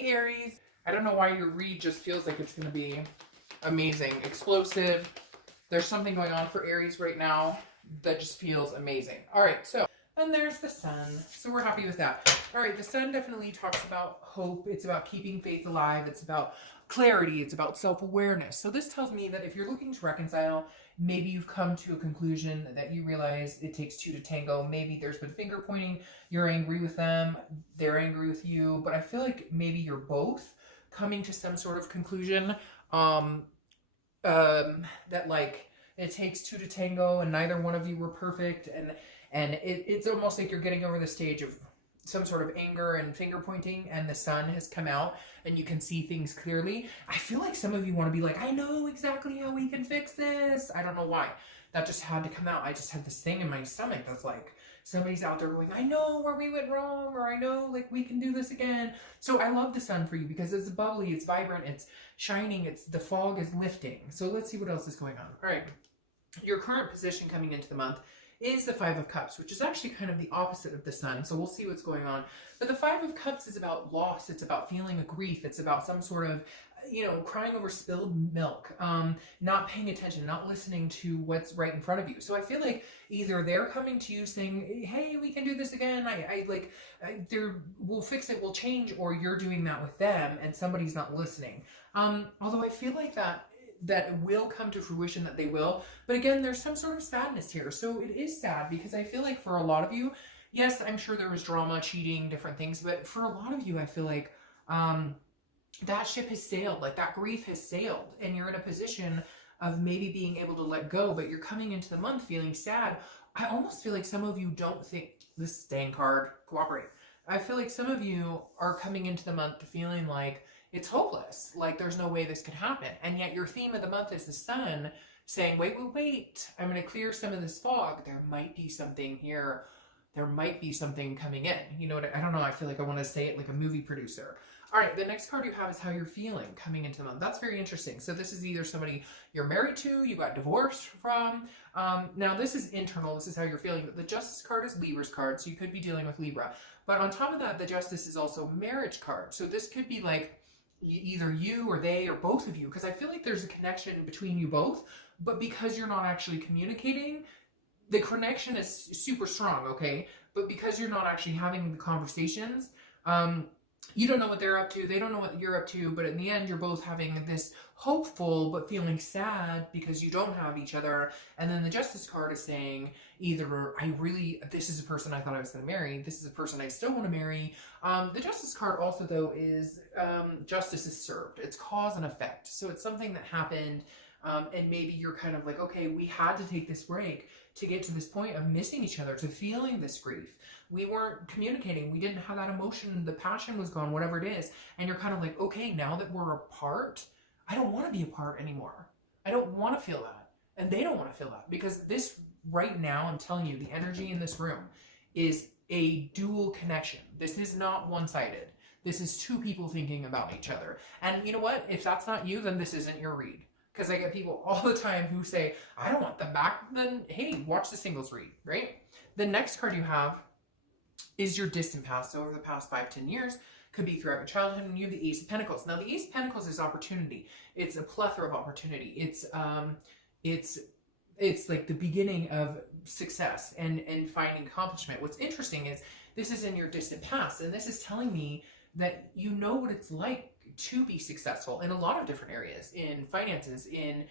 Aries, I don't know why your read just feels like it's going to be amazing, explosive. There's something going on for Aries right now that just feels amazing. All right, so, and there's the sun. So we're happy with that. All right, the sun definitely talks about hope. It's about keeping faith alive. It's about clarity. It's about self-awareness. So this tells me that if you're looking to reconcile, maybe you've come to a conclusion that you realize it takes two to tango. Maybe there's been finger pointing. You're angry with them. They're angry with you. But I feel like maybe you're both coming to some sort of conclusion that like it takes two to tango and neither one of you were perfect, and it's almost like you're getting over the stage of some sort of anger and finger pointing, and the sun has come out and you can see things clearly. I feel like some of you want to be like, I know exactly how we can fix this. I don't know why. That just had to come out. I just had this thing in my stomach that's like, somebody's out there going, I know where we went wrong, or I know like we can do this again. So I love the sun for you because it's bubbly, it's vibrant, it's shining, it's the fog is lifting. So let's see what else is going on. All right. Your current position coming into the month is the Five of Cups, which is actually kind of the opposite of the sun. So we'll see what's going on. But the Five of Cups is about loss. It's about feeling a grief. It's about some sort of, you know, crying over spilled milk, not paying attention, not listening to what's right in front of you. So I feel like either they're coming to you saying, hey, we can do this again. We'll fix it, we'll change, or you're doing that with them and somebody's not listening. Although I feel like that will come to fruition, that they will. But again, there's some sort of sadness here. So it is sad because I feel like for a lot of you, yes, I'm sure there was drama, cheating, different things. But for a lot of you, I feel like that ship has sailed, like that grief has sailed, and you're in a position of maybe being able to let go, but you're coming into the month feeling sad. I almost feel like some of you don't think this staying card, cooperate. I feel like some of you are coming into the month feeling like it's hopeless, like there's no way this could happen. And yet your theme of the month is the sun saying, wait, I'm going to clear some of this fog. There might be something here. There might be something coming in. You know what? I don't know. I feel like I want to say it like a movie producer. All right, the next card you have is how you're feeling coming into the month. That's very interesting. So this is either somebody you're married to, you got divorced from. Now this is internal. This is how you're feeling. But the Justice card is Libra's card, so you could be dealing with Libra. But on top of that, the Justice is also marriage card. So this could be like either you or they or both of you, because I feel like there's a connection between you both. But because you're not actually communicating, the connection is super strong, okay? But because you're not actually having the conversations, you don't know what they're up to, they don't know what you're up to, but in the end, you're both having this hopeful but feeling sad because you don't have each other. And then the Justice card is saying either this is a person I thought I was going to marry, this is a person I still want to marry. The Justice card also, though, is justice is served. It's cause and effect. So it's something that happened, and maybe you're kind of like, okay, we had to take this break to get to this point of missing each other, to feeling this grief. We weren't communicating. We didn't have that emotion. The passion was gone, whatever it is. And you're kind of like, okay, now that we're apart, I don't want to be apart anymore. I don't want to feel that. And they don't want to feel that, because this right now, I'm telling you, the energy in this room is a dual connection. This is not one-sided. This is two people thinking about each other. And you know what? If that's not you, then this isn't your read. Because I get people all the time who say, I don't want them back. Then, hey, watch the singles read, right? The next card you have is your distant past. So over the past 5-10 years, could be throughout your childhood, and you have the Ace of Pentacles. Now, the Ace of Pentacles is opportunity. It's a plethora of opportunity. It's like the beginning of success and finding accomplishment. What's interesting is this is in your distant past, and this is telling me that you know what it's like to be successful in a lot of different areas, in finances, in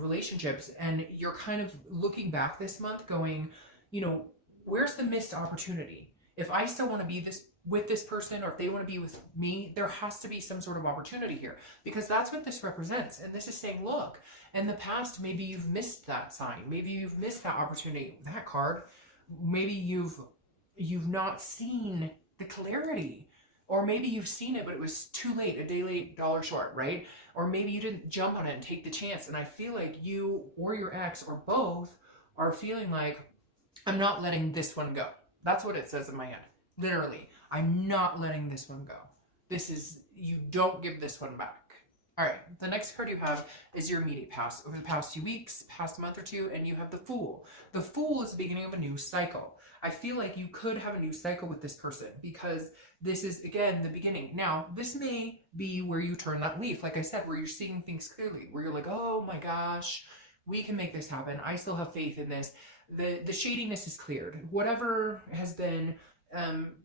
relationships, and you're kind of looking back this month going, you know, where's the missed opportunity? If I still want to be with this person, or if they want to be with me, there has to be some sort of opportunity here, because that's what this represents. And this is saying, look, in the past, maybe you've missed that sign. Maybe you've missed that opportunity, that card. Maybe you've not seen the clarity. Or maybe you've seen it, but it was too late, a day late, dollar short, right? Or maybe you didn't jump on it and take the chance. And I feel like you or your ex or both are feeling like, I'm not letting this one go. That's what it says in my head. Literally, I'm not letting this one go. This is, you don't give this one back. All right, the next card you have is your immediate past. Over the past 2 weeks, past month or two, and you have the Fool. The Fool is the beginning of a new cycle. I feel like you could have a new cycle with this person because this is, again, the beginning. Now, this may be where you turn that leaf, like I said, where you're seeing things clearly, where you're like, oh my gosh, we can make this happen. I still have faith in this. The shadiness is cleared. Whatever has been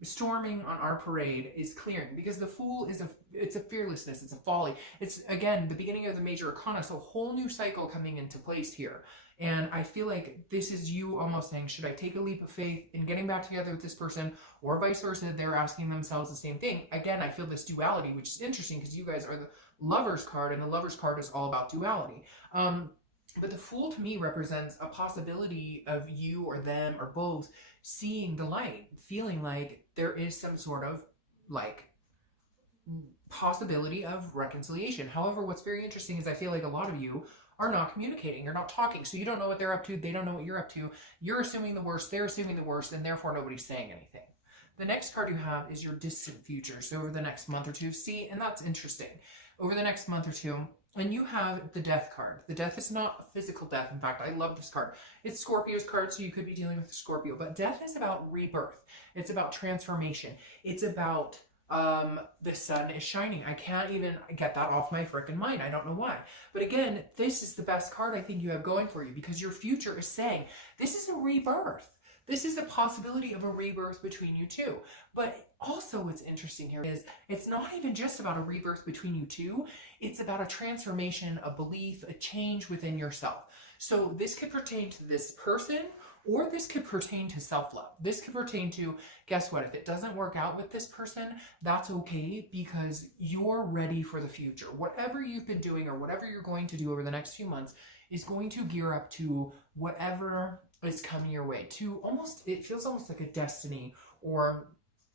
storming on our parade is clearing, because the Fool is it's a fearlessness, it's a folly. It's, again, the beginning of the major arcana, so a whole new cycle coming into place here. And I feel like this is you almost saying, should I take a leap of faith in getting back together with this person, or vice versa? They're asking themselves the same thing. Again, I feel this duality, which is interesting because you guys are the Lover's card, and the Lover's card is all about duality. But the Fool to me represents a possibility of you or them or both seeing the light, feeling like there is some sort of like possibility of reconciliation. However, what's very interesting is I feel like a lot of you are not communicating, you're not talking, so you don't know what they're up to, they don't know what you're up to, you're assuming the worst, they're assuming the worst, and therefore nobody's saying anything. The next card you have is your distant future, so over the next month or two. See, and that's interesting. Over the next month or two, and you have the Death card. The Death is not a physical death. In fact, I love this card. It's Scorpio's card, so you could be dealing with a Scorpio, but death is about rebirth. It's about transformation. It's about the sun is shining. I can't even get that off my freaking mind. I don't know why. But again, this is the best card I think you have going for you, because your future is saying this is a rebirth. This is a possibility of a rebirth between you two. But also what's interesting here is it's not even just about a rebirth between you two. It's about a transformation, a belief, a change within yourself. So this could pertain to this person, or this could pertain to self-love. This could pertain to, guess what, if it doesn't work out with this person, that's okay, because you're ready for the future. Whatever you've been doing or whatever you're going to do over the next few months is going to gear up to whatever is coming your way, to almost, it feels almost like a destiny or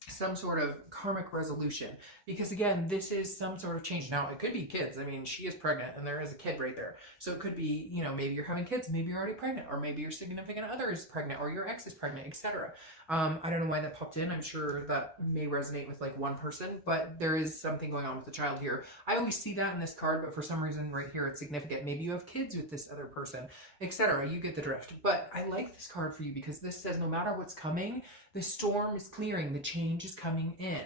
some sort of karmic resolution, because again, this is some sort of change. Now, it could be kids. I mean, she is pregnant and there is a kid right there. So it could be, you know, maybe you're having kids, maybe you're already pregnant, or maybe your significant other is pregnant, or your ex is pregnant, etc. I don't know why that popped in. I'm sure that may resonate with like one person, but there is something going on with the child here. I always see that in this card, but for some reason right here it's significant. Maybe you have kids with this other person, etc. You get the drift. But I like this card for you because this says no matter what's coming, the storm is clearing, the change is coming in.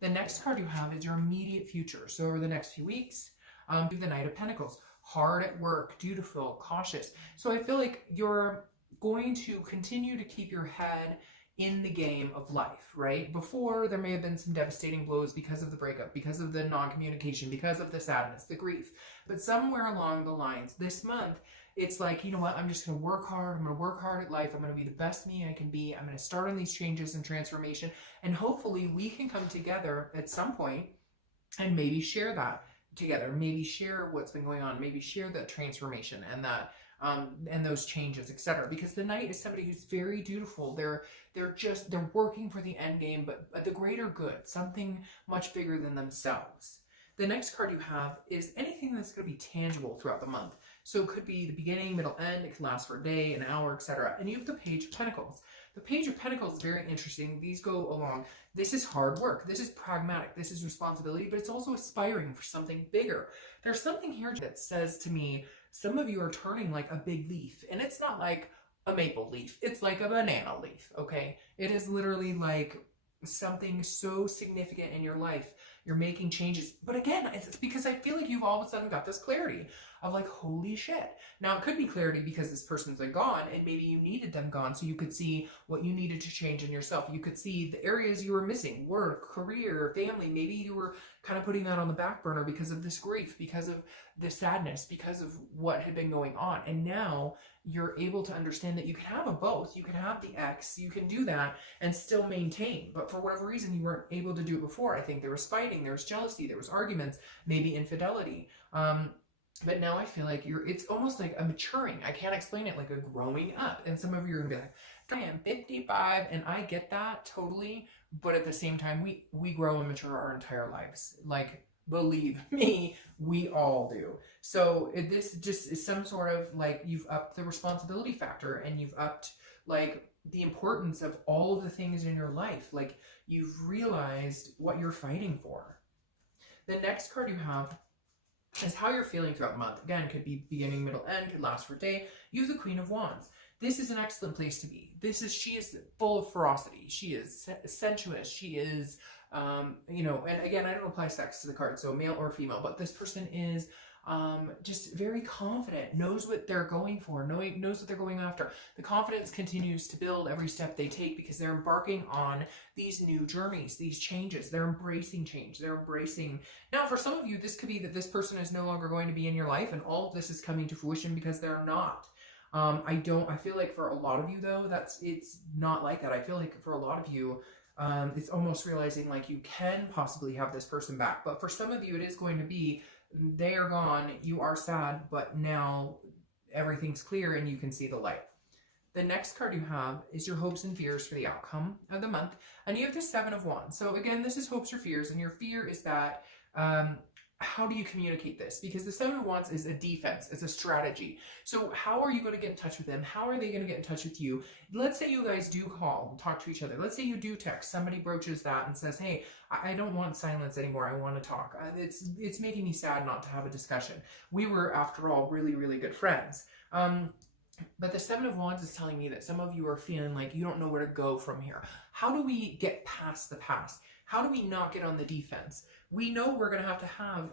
The next card you have is your immediate future. So over the next few weeks, you have the Knight of Pentacles. Hard at work, dutiful, cautious. So I feel like you're going to continue to keep your head in the game of life, right? Before, there may have been some devastating blows because of the breakup, because of the non-communication, because of the sadness, the grief. But somewhere along the lines, this month, it's like, you know what, I'm just going to work hard. I'm going to work hard at life. I'm going to be the best me I can be. I'm going to start on these changes and transformation. And hopefully we can come together at some point and maybe share that together. Maybe share what's been going on. Maybe share that transformation and that and those changes, etc. Because the Knight is somebody who's very dutiful. They're working for the end game, but the greater good, something much bigger than themselves. The next card you have is anything that's going to be tangible throughout the month. So it could be the beginning, middle, end. It can last for a day, an hour, etc. And you have the Page of Pentacles. The Page of Pentacles is very interesting. These go along. This is hard work. This is pragmatic. This is responsibility, but it's also aspiring for something bigger. There's something here that says to me, some of you are turning like a big leaf, and it's not like a maple leaf. It's like a banana leaf, okay? It is literally like something so significant in your life. You're making changes. But again, it's because I feel like you've all of a sudden got this clarity of like, holy shit. Now, it could be clarity because this person's like gone and maybe you needed them gone, so you could see what you needed to change in yourself. You could see the areas you were missing, work, career, family. Maybe you were kind of putting that on the back burner because of this grief, because of the sadness, because of what had been going on. And now you're able to understand that you can have a both. You can have the ex, you can do that and still maintain. But for whatever reason, you weren't able to do it before. I think there was fighting, there was jealousy, there was arguments, maybe infidelity. But now I feel like it's almost like a maturing. I can't explain it, like a growing up. And some of you are gonna be like, I am 55, and I get that totally. But at the same time, we grow and mature our entire lives. Like, believe me, we all do. So this just is some sort of like, you've upped the responsibility factor, and you've upped like the importance of all of the things in your life. Like, you've realized what you're fighting for. The next card you have is how you're feeling throughout the month. Again, could be beginning, middle, end, could last for a day. You have the Queen of Wands. this is an excellent place to be. She is full of ferocity. She is sensuous. She is, you know, and again, I don't apply sex to the card, so male or female, but this person is just very confident, knows what they're going for, knows what they're going after. The confidence continues to build every step they take because they're embarking on these new journeys, these changes. They're embracing change. They're embracing. Now, for some of you, this could be that this person is no longer going to be in your life and all of this is coming to fruition because they're not. I feel like for a lot of you though, it's not like that. I feel like for a lot of you, it's almost realizing like you can possibly have this person back. But for some of you, it is going to be, they are gone, you are sad, but now everything's clear and you can see the light. The next card you have is your hopes and fears for the outcome of the month. And you have the Seven of Wands. So again, this is hopes or fears, and your fear is that, how do you communicate this? Because the Seven of Wands is a defense, it's a strategy. So how are you going to get in touch with them? How are they going to get in touch with you? Let's say you guys do call and talk to each other. Let's say you do text. Somebody broaches that and says, hey, I don't want silence anymore. I want to talk. It's making me sad not to have a discussion. We were, after all, really, really good friends. But the Seven of Wands is telling me that some of you are feeling like you don't know where to go from here. How do we get past the past? How do we not get on the defense? We know we're going to have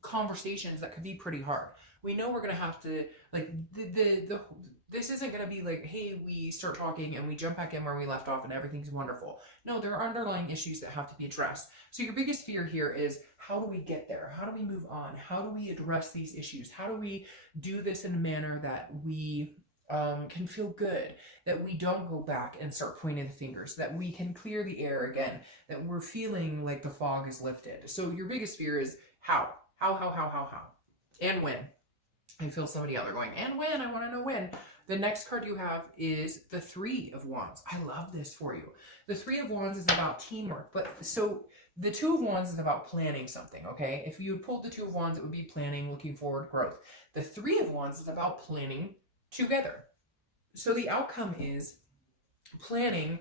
conversations that could be pretty hard. We know we're going to have to, like, this isn't going to be like, hey, we start talking and we jump back in where we left off and everything's wonderful. No, there are underlying issues that have to be addressed. So your biggest fear here is, how do we get there? How do we move on? How do we address these issues? How do we do this in a manner that we can feel good, that we don't go back and start pointing the fingers, that we can clear the air again, that we're feeling like the fog is lifted. So your biggest fear is how, and when. I feel somebody out there going, and when, I want to know when. The next card you have is the Three of Wands. I love this for you. The Three of Wands is about teamwork, but so the Two of Wands is about planning something, okay? If you pulled the Two of Wands, it would be planning, looking forward, growth. The Three of Wands is about planning together. So the outcome is planning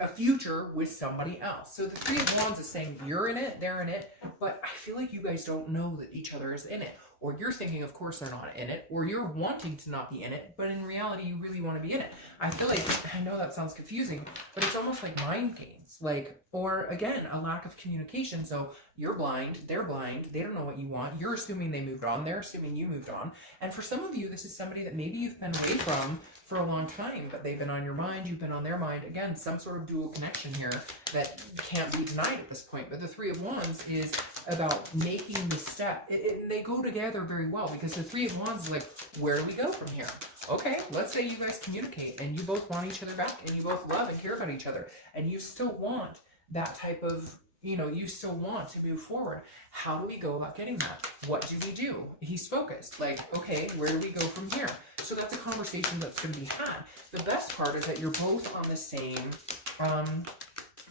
a future with somebody else. So the Three of Wands is saying you're in it, they're in it, but I feel like you guys don't know that each other is in it. Or you're thinking, of course, they're not in it, or you're wanting to not be in it, but in reality, you really want to be in it. I feel like, I know that sounds confusing, but it's almost like mind games, like, or again, a lack of communication. So you're blind, they don't know what you want. You're assuming they moved on, they're assuming you moved on. And for some of you, this is somebody that maybe you've been away from for a long time, but they've been on your mind, you've been on their mind. Again, some sort of dual connection here that can't be denied at this point. But the Three of Wands is about making the step. They go together very well, because the Three of Wands is like, where do we go from here? Okay, let's say you guys communicate and you both want each other back and you both love and care about each other and you still want that type of, you know, you still want to move forward. How do we go about getting that? What do we do? He's focused. Like, okay, where do we go from here? So that's a conversation that's going to be had. The best part is that you're both on the same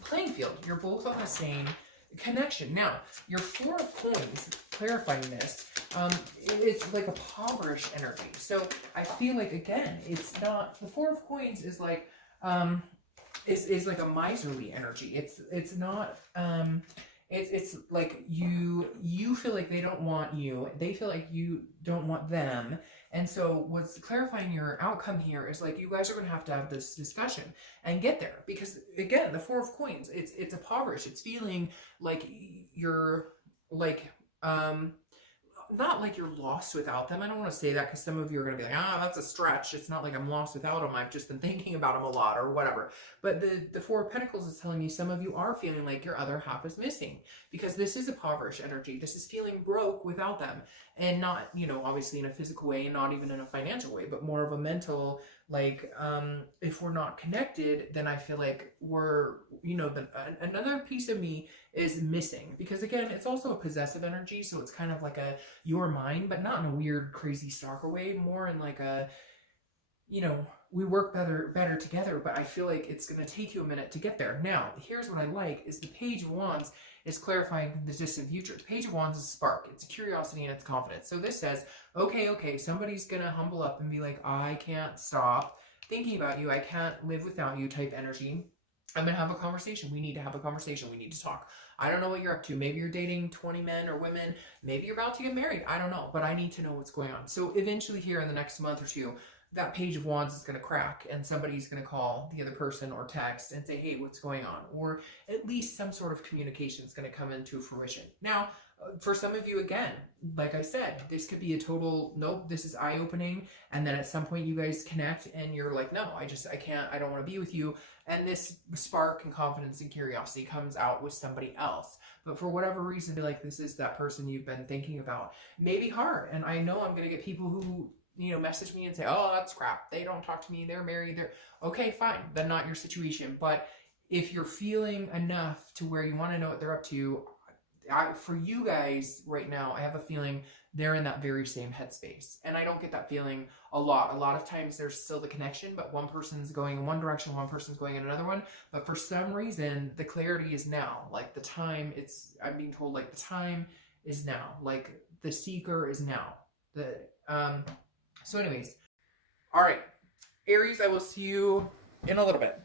playing field. You're both on the same connection. Now, your Four of Coins, clarifying this, it's like a impoverished energy. So I feel like, again, it's not, the Four of Coins is like, is like a miserly energy. It's not, it's like you feel like they don't want you. They feel like you don't want them. And so what's clarifying your outcome here is like, you guys are going to have this discussion and get there. Because again, the Four of Coins, it's impoverished. It's feeling like you're like, not like you're lost without them. I don't want to say that because some of you are going to be like, that's a stretch. It's not like I'm lost without them. I've just been thinking about them a lot or whatever. But the Four of Pentacles is telling me some of you are feeling like your other half is missing, because this is a impoverished energy. This is feeling broke without them, and not, you know, obviously in a physical way and not even in a financial way, but more of a mental, like, if we're not connected, then I feel like we're, you know, another piece of me is missing. Because again, it's also a possessive energy, so it's kind of like a you're mine, but not in a weird crazy stalker way, more in like a, you know, we work better together, but I feel like it's going to take you a minute to get there. Now, here's what I like is the Page of Wands is clarifying the distant future. The Page of Wands is a spark. It's curiosity and it's confidence. So this says, okay, somebody's going to humble up and be like, I can't stop thinking about you. I can't live without you type energy. I'm going to have a conversation. We need to have a conversation. We need to talk. I don't know what you're up to. Maybe you're dating 20 men or women. Maybe you're about to get married. I don't know, but I need to know what's going on. So eventually here in the next month or two, that Page of Wands is going to crack and somebody's going to call the other person or text and say, hey, what's going on? Or at least some sort of communication is going to come into fruition. Now, for some of you, again, like I said, this could be a total, nope, this is eye-opening. And then at some point you guys connect and you're like, no, I can't, I don't want to be with you. And this spark and confidence and curiosity comes out with somebody else. But for whatever reason, like this is that person you've been thinking about. Maybe hard. And I know I'm going to get people who, you know, message me and say, oh, that's crap. They don't talk to me. They're married. They're okay, fine. Then not your situation. But if you're feeling enough to where you want to know what they're up to, for you guys right now, I have a feeling they're in that very same headspace. And I don't get that feeling a lot. A lot of times there's still the connection, but one person's going in one direction, one person's going in another one. But for some reason, the clarity is now. Like the time, I'm being told like the time is now. Like the seeker is now. So anyways, all right, Aries, I will see you in a little bit.